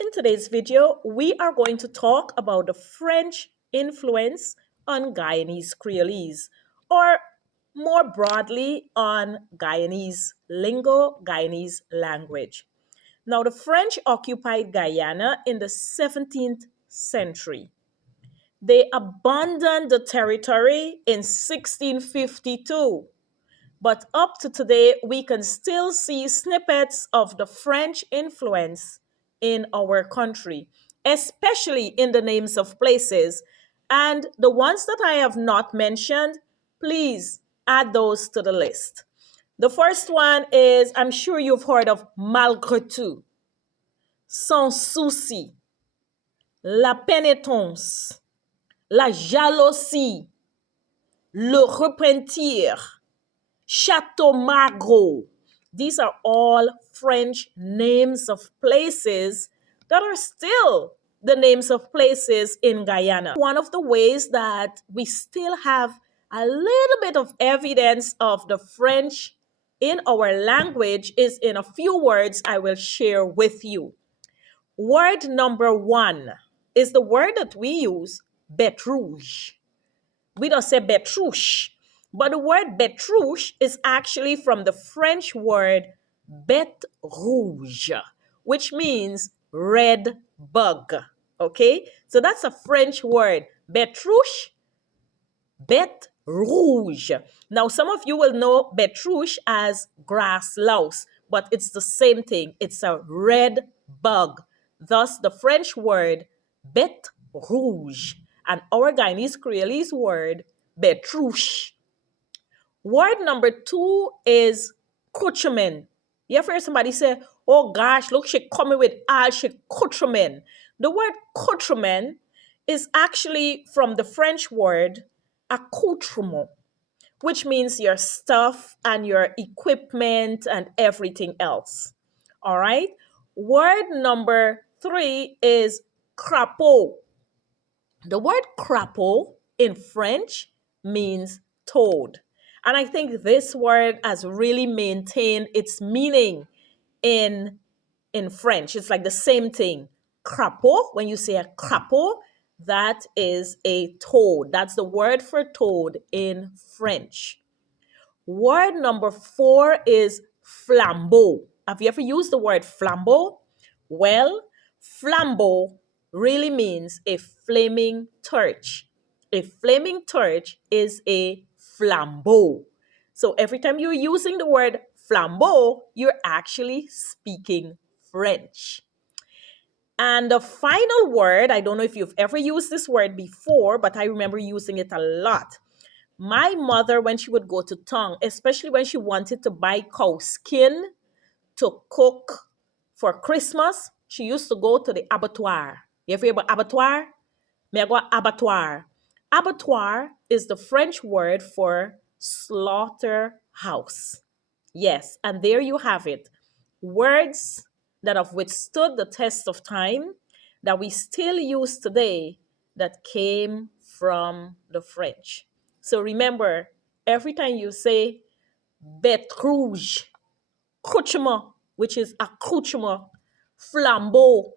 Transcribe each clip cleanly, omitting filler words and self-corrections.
In today's video, we are going to talk about the French influence on Guyanese Creolese, or more broadly on Guyanese lingo, Guyanese language. Now, the French occupied Guyana in the 17th century. They abandoned the territory in 1652. But up to today, we can still see snippets of the French influence in our country, especially in the names of places. And the ones that I have not mentioned, please add those to the list. The first one is, I'm sure you've heard of malgré tout, sans souci, la pénitence, la jalousie, le repentir, Chateau Margaux. These are all French names of places that are still the names of places in Guyana. One of the ways that we still have a little bit of evidence of the French in our language is in a few words I will share with you. Word number one is the word that we use, bête rouge. We don't say bête rouge, but the word bête rouge is actually from the French word bête rouge, which means red bug. Okay? So that's a French word, bête rouge, bête rouge. Now, some of you will know bête rouge as grass louse, but it's the same thing. It's a red bug. Thus, the French word bête rouge and our Guyanese Creolese word bête rouge. Word number two is countryman. You ever hear somebody say, oh gosh, look, she coming with all she countryman. The word countryman is actually from the French word accoutrement, which means your stuff and your equipment and everything else. All right. Word number three is crapaud. The word crapaud in French means toad. And I think this word has really maintained its meaning in French. It's like the same thing. Crapaud, when you say a crapaud, that is a toad. That's the word for toad in French. Word number four is flambeau. Have you ever used the word flambeau? Well, flambeau really means a flaming torch. A flaming torch is a flambeau. So every time you're using the word flambeau, you're actually speaking French. And the final word, I don't know if you've ever used this word before, but I remember using it a lot. My mother, when she would go to town, especially when she wanted to buy cow skin to cook for Christmas, she used to go to the abattoir. You ever hear about abattoir? May I go abattoir? Abattoir is the French word for slaughterhouse. Yes, and there you have it. Words that have withstood the test of time, that we still use today, that came from the French. So remember, every time you say bête rouge, accoutrement, which is accoutrement, flambeau,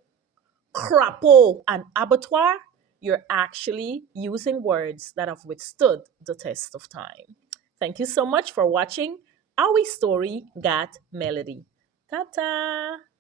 crapaud, and abattoir, you're actually using words that have withstood the test of time. Thank you so much for watching Our Story Got Melody. Ta-ta!